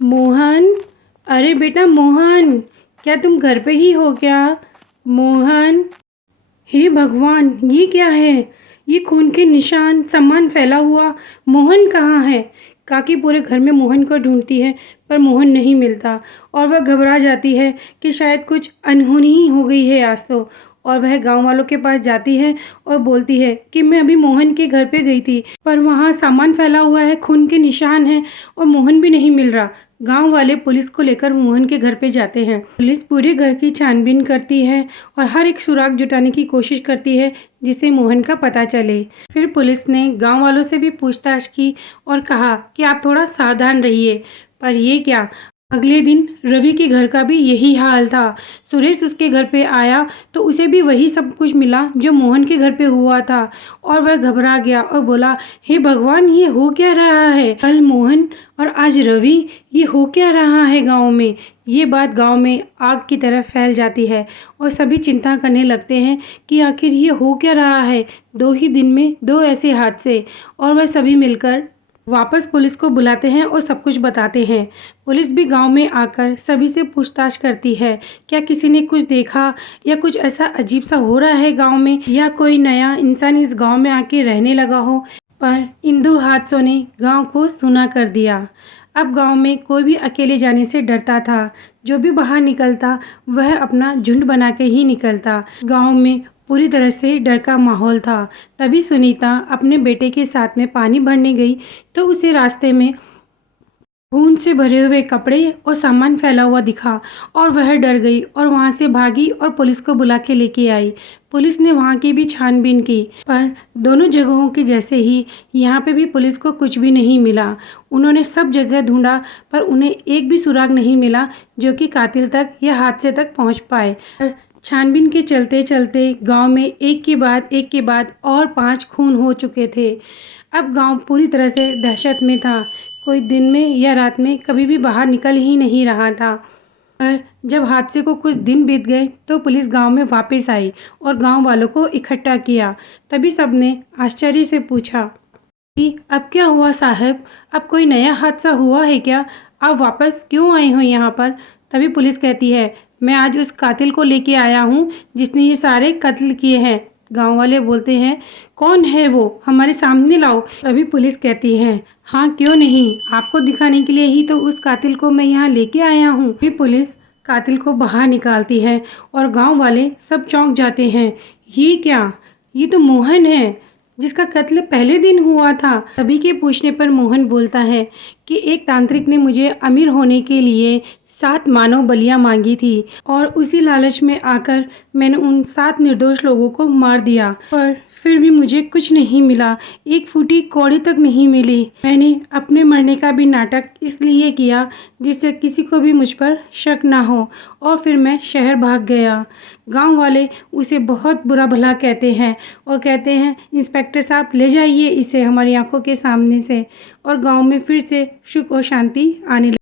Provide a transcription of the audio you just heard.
मोहन, अरे बेटा मोहन, क्या तुम घर पे ही हो क्या? मोहन, हे भगवान, ये क्या है? ये खून के निशान, सामान फैला हुआ। मोहन कहाँ है? काकी पूरे घर में मोहन को ढूंढती है पर मोहन नहीं मिलता और वह घबरा जाती है कि शायद कुछ अनहोनी ही हो गई है आज तो। और वह गांव वालों के पास जाती है और बोलती है कि मैं अभी मोहन के घर पे गई थी पर वहाँ सामान फैला हुआ है, खून के निशान हैं और मोहन भी नहीं मिल रहा। गांव वाले पुलिस को लेकर मोहन के घर पे जाते हैं। पुलिस पूरे घर की छानबीन करती है और हर एक सुराग जुटाने की कोशिश करती है जिससे मोहन का पता चले। फिर पुलिस ने गांव वालों से भी पूछताछ की और कहा कि आप थोड़ा सावधान रहिए। पर ये क्या, अगले दिन रवि के घर का भी यही हाल था। सुरेश उसके घर पे आया तो उसे भी वही सब कुछ मिला जो मोहन के घर पे हुआ था और वह घबरा गया और बोला, हे भगवान, ये हो क्या रहा है? कल मोहन और आज रवि, ये हो क्या रहा है गांव में? ये बात गांव में आग की तरह फैल जाती है और सभी चिंता करने लगते हैं कि आखिर ये हो क्या रहा है। 2 ही दिन में 2 ऐसे हादसे। और वह सभी मिलकर वापस पुलिस को बुलाते हैं और सब कुछ बताते हैं। पुलिस भी गांव में आकर सभी से पूछताछ करती है, क्या किसी ने कुछ देखा या कुछ ऐसा अजीब सा हो रहा है गांव में, या कोई नया इंसान इस गांव में आके रहने लगा हो। पर इन 2 हादसों ने गांव को सुना कर दिया। अब गांव में कोई भी अकेले जाने से डरता था। जो भी बाहर निकलता वह अपना झुंड बना के ही निकलता। गांव में पूरी तरह से डर का माहौल था। तभी सुनीता अपने बेटे के साथ में पानी भरने गई तो उसे रास्ते में खून से भरे हुए कपड़े और सामान फैला हुआ दिखा और वह डर गई और वहां से भागी और पुलिस को बुला के लेके आई। पुलिस ने वहां की भी छानबीन की पर दोनों जगहों की जैसे ही यहाँ पे भी पुलिस को कुछ भी नहीं मिला। उन्होंने सब जगह ढूंढा पर उन्हें एक भी सुराग नहीं मिला जो कि कातिल तक या हादसे तक पहुँच पाए। छानबीन के चलते चलते गांव में एक के बाद और 5 खून हो चुके थे। अब गांव पूरी तरह से दहशत में था। कोई दिन में या रात में कभी भी बाहर निकल ही नहीं रहा था। पर जब हादसे को कुछ दिन बीत गए तो पुलिस गांव में वापस आई और गांव वालों को इकट्ठा किया। तभी सबने आश्चर्य से पूछा कि अब क्या हुआ साहब, अब कोई नया हादसा हुआ है क्या? आप वापस क्यों आए हो यहाँ पर? तभी पुलिस कहती है, मैं आज उस कातिल को लेके आया हूँ जिसने ये सारे कत्ल किए हैं। गांव वाले बोलते हैं, कौन है वो, हमारे सामने लाओ। तभी पुलिस कहती है, हाँ क्यों नहीं, आपको दिखाने के लिए ही तो उस कातिल को मैं यहाँ लेके आया हूँ। फिर पुलिस कातिल को बाहर निकालती है और गांव वाले सब चौंक जाते हैं। ये क्या, ये तो मोहन है जिसका कत्ल पहले दिन हुआ था। सभी के पूछने पर मोहन बोलता है कि एक तांत्रिक ने मुझे अमीर होने के लिए 7 मानव बलियां मांगी थी और उसी लालच में आकर मैंने उन 7 निर्दोष लोगों को मार दिया, पर फिर भी मुझे कुछ नहीं मिला, एक फूटी कौड़ी तक नहीं मिली। मैंने अपने मरने का भी नाटक इसलिए किया जिससे किसी को भी मुझ पर शक ना हो और फिर मैं शहर भाग गया। गांव वाले उसे बहुत बुरा भला कहते हैं और कहते हैं, इंस्पेक्टर साहब ले जाइए इसे हमारी आंखों के सामने से। और गांव में फिर से सुख और शांति आने लगी।